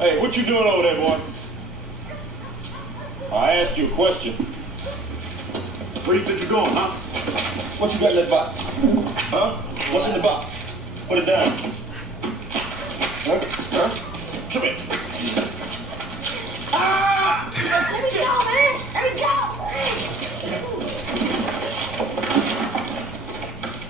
Hey, what you doing over there, boy? I asked you a question. Where do you think you're going, huh? What you got in that box? Huh? What's in the box? Put it down. Huh? Huh? Come here. Ah! Let me go, man. Let me go.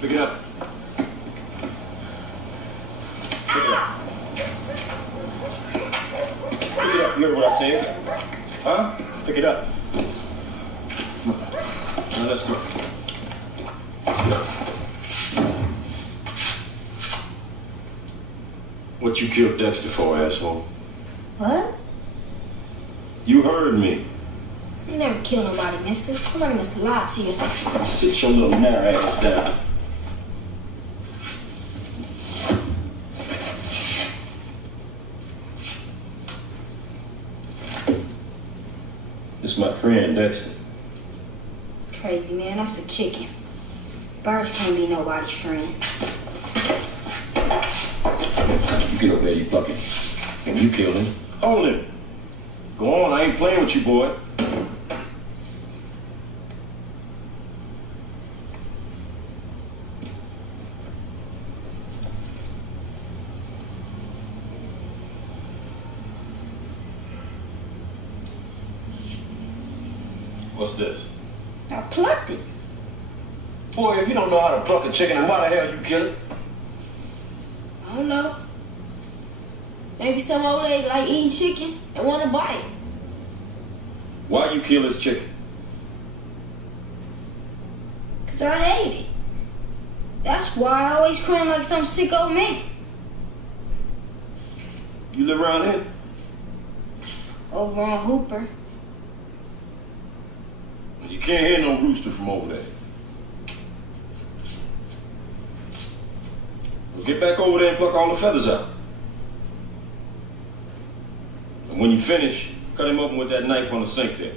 Pick it up. Pick it up. Pick it up. You heard what I said? Huh? Pick it up. Come on. Now let's go. Pick it up. What you killed Dexter for, asshole? What? You heard me. You never killed nobody, mister. You're not gonna lie to yourself. Sit your little narrow ass down. This is my friend, Dexter. Crazy, man. That's a chicken. Birds can't be nobody's friend. You get over there, you bucket. And you killed him. Hold him. Go on, I ain't playing with you, boy. What's this? I plucked it. Boy, if you don't know how to pluck a chicken, then why the hell you kill it? I don't know. Maybe some old lady like eating chicken and want to bite. Why you kill this chicken? Cause I hate it. That's why I always crying like some sick old man. You live around here? Over on Hooper. You can't hear no rooster from over there. Well, get back over there and pluck all the feathers out. And when you finish, cut him open with that knife on the sink there.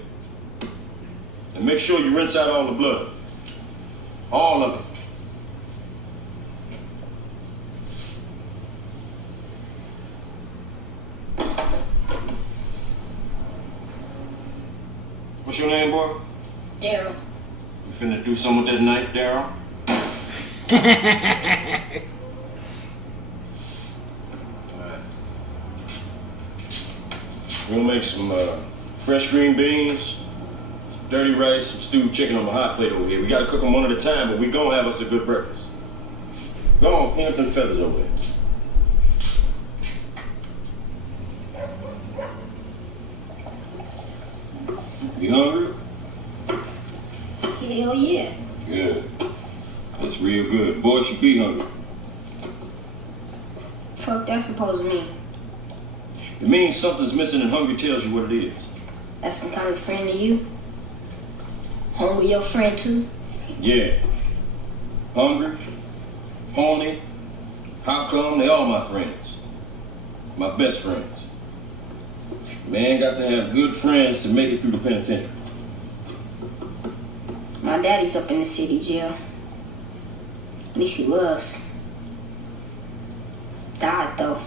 And make sure you rinse out all the blood. All of it. What's your name, boy? Daryl. You finna do something with that knife, Daryl? Alright. We're gonna make some fresh green beans, some dirty rice, some stewed chicken on the hot plate over here. We gotta cook them one at a time, but we gonna have us a good breakfast. Go on, clean up them feathers over there. You hungry? Hell yeah. Good. That's real good. Boys should be hungry. Fuck that supposed to mean? It means something's missing and hungry tells you what it is. That's some kind of friend to you? Hungry your friend too? Yeah. Hungry, horny, how come? They all my friends. My best friends. Man got to have good friends to make it through the penitentiary. My daddy's up in the city jail. At least he was. Died though.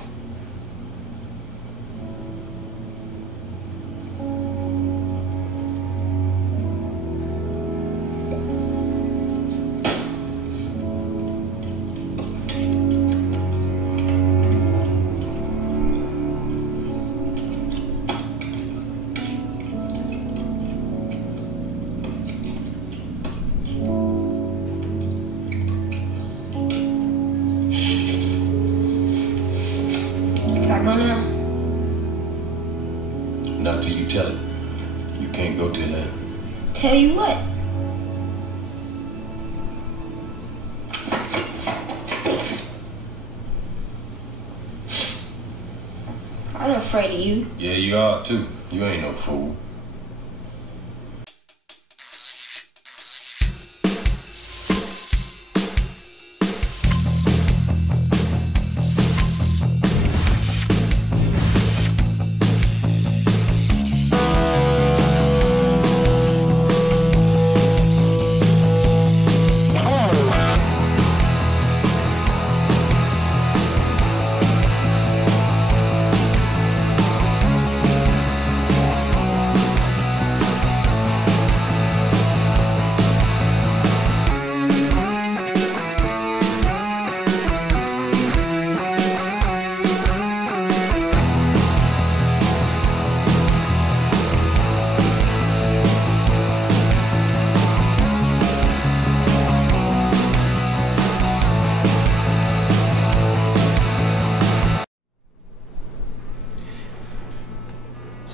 Not till you tell it. You can't go till then. Tell you what? I'm afraid of you. Yeah, you are too. You ain't no fool.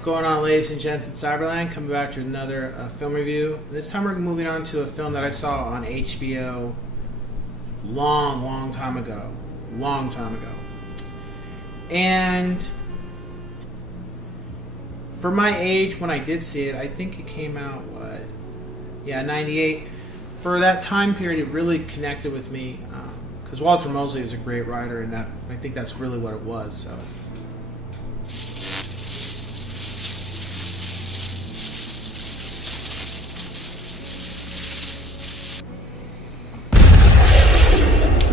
going on, ladies and gents in Cyberland? Coming back to another film review. This time we're moving on to a film that I saw on HBO long time ago. And for my age, when I did see it, I think it came out, 98. For that time period, it really connected with me. Because Walter Mosley is a great writer, and I think that's really what it was. So.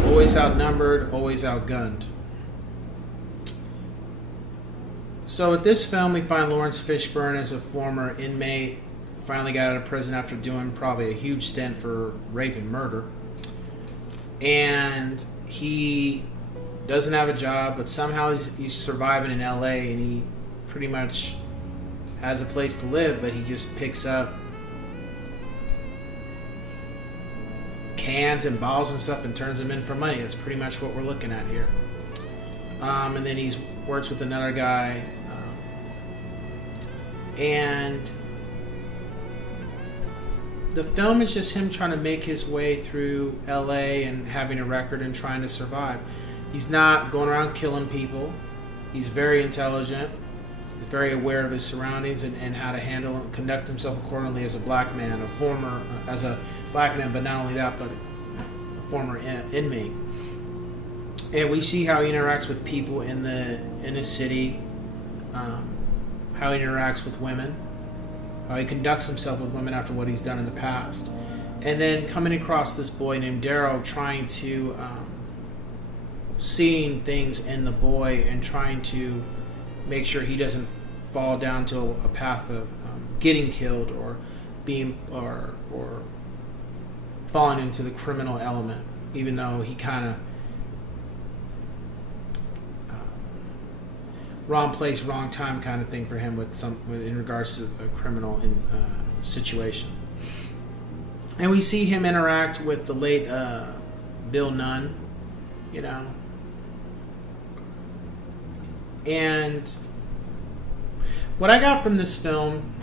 Always outnumbered, always outgunned. So with this film, we find Lawrence Fishburne as a former inmate, finally got out of prison after doing probably a huge stint for rape and murder. And he doesn't have a job, but somehow he's surviving in LA, and he pretty much has a place to live, but he just picks up cans and bottles and stuff and turns them in for money. That's pretty much what we're looking at here. And then he works with another guy, and the film is just him trying to make his way through LA and having a record and trying to survive. He's not going around killing people. He's very intelligent. He's very aware of his surroundings and how to handle and conduct himself accordingly as a black man, as a black man, but not only that, but a former inmate. And we see how he interacts with people in his city, how he interacts with women, how he conducts himself with women after what he's done in the past. And then coming across this boy named Daryl, trying to seeing things in the boy and trying to make sure he doesn't fall down to a path of getting killed or being or falling into the criminal element, even though he kind of wrong place, wrong time kind of thing for him in regards to a criminal situation. And we see him interact with the late Bill Nunn, and what I got from this film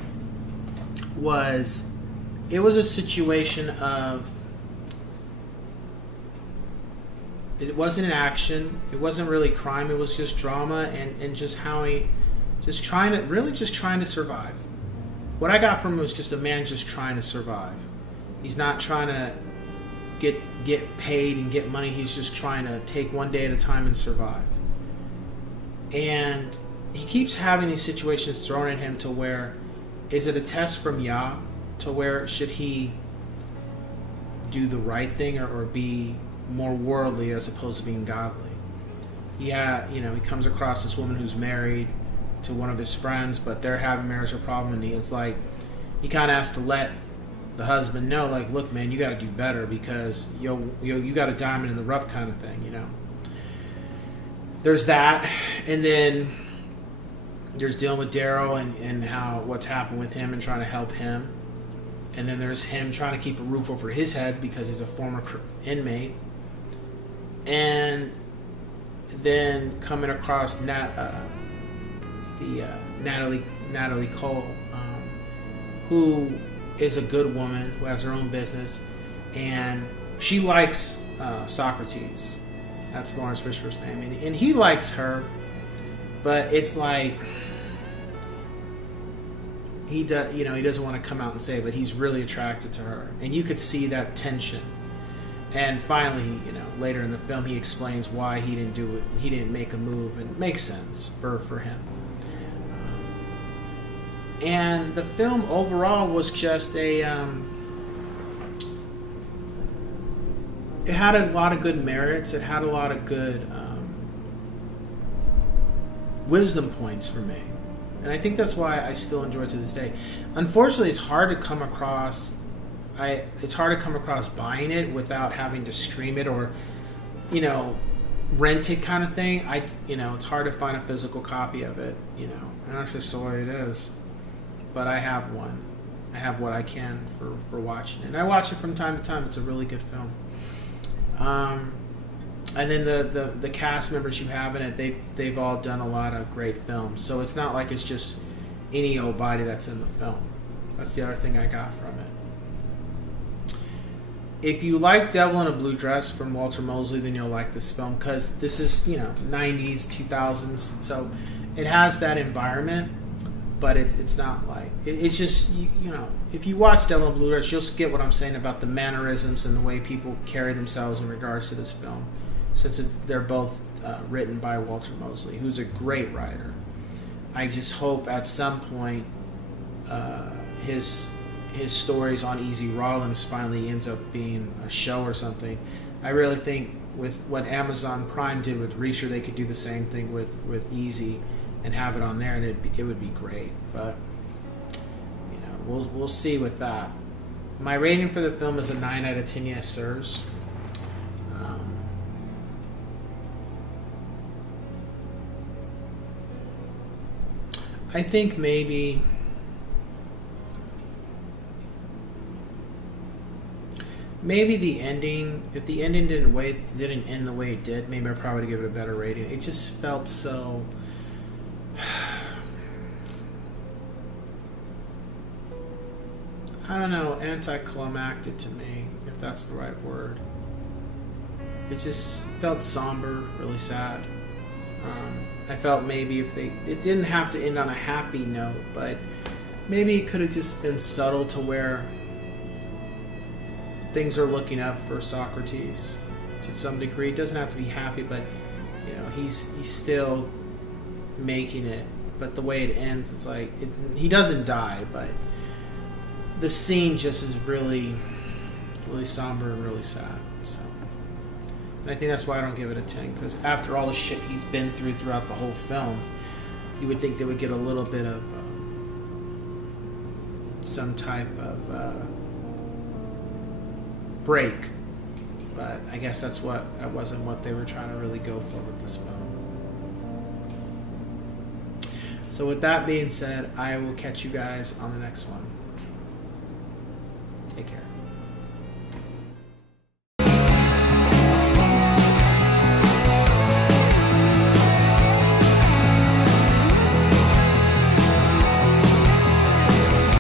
was, it was a situation of, it wasn't an action, it wasn't really crime, it was just drama and just how he just trying to survive. What I got from him was just a man just trying to survive. He's not trying to get paid and get money, he's just trying to take one day at a time and survive. And he keeps having these situations thrown at him to where, is it a test from Yah to where should he do the right thing or be more worldly as opposed to being godly? Yeah, he comes across this woman who's married to one of his friends, but they're having marital problem, and it's like he kind of has to let the husband know, like, look, man, you got to do better because you got a diamond in the rough kind of thing, There's that, and then there's dealing with Daryl and what's happened with him and trying to help him, and then there's him trying to keep a roof over his head because he's a former inmate. And then coming across Natalie Cole, who is a good woman who has her own business, and she likes Socrates. That's Lawrence Fishburne's name, and he likes her, but it's like he doesn't want to come out and say it, but he's really attracted to her, and you could see that tension. And finally, later in the film, he explains why he didn't do it. He didn't make a move, and it makes sense for him. And the film overall was just it had a lot of good merits. It had a lot of good wisdom points for me, and I think that's why I still enjoy it to this day. Unfortunately, it's hard to come across. It's hard to come across buying it without having to stream it or, rent it kind of thing. It's hard to find a physical copy of it, and that's just the way it is. But I have one. I have what I can for watching it. And I watch it from time to time. It's a really good film. And then the cast members you have in it, they've all done a lot of great films. So it's not like it's just any old body that's in the film. That's the other thing I got from it. If you like Devil in a Blue Dress from Walter Mosley, then you'll like this film, because this is, 90s, 2000s, so it has that environment, but it's not like, it's just, if you watch Devil in a Blue Dress, you'll get what I'm saying about the mannerisms and the way people carry themselves in regards to this film, since they're both written by Walter Mosley, who's a great writer. I just hope at some point his stories on Easy Rawlins finally ends up being a show or something. I really think with what Amazon Prime did with Reacher, they could do the same thing with Easy and have it on there, and it would be great. But we'll see with that. My rating for the film is a 9 out of 10 yes sirs. I think maybe the ending, if the ending didn't end the way it did, maybe I probably would give it a better rating. It just felt so I don't know, anticlimactic to me, if that's the right word. It just felt somber, really sad. I felt maybe it didn't have to end on a happy note, but maybe it could have just been subtle to where things are looking up for Socrates to some degree. It doesn't have to be happy, but he's still making it. But the way it ends, it's like he doesn't die, but the scene just is really, really somber and really sad. So, and I think that's why I don't give it a 10, because after all the shit he's been throughout the whole film, you would think they would get a little bit of some type of break, but I guess that wasn't what they were trying to really go for with this film. So with that being said, I will catch you guys on the next one.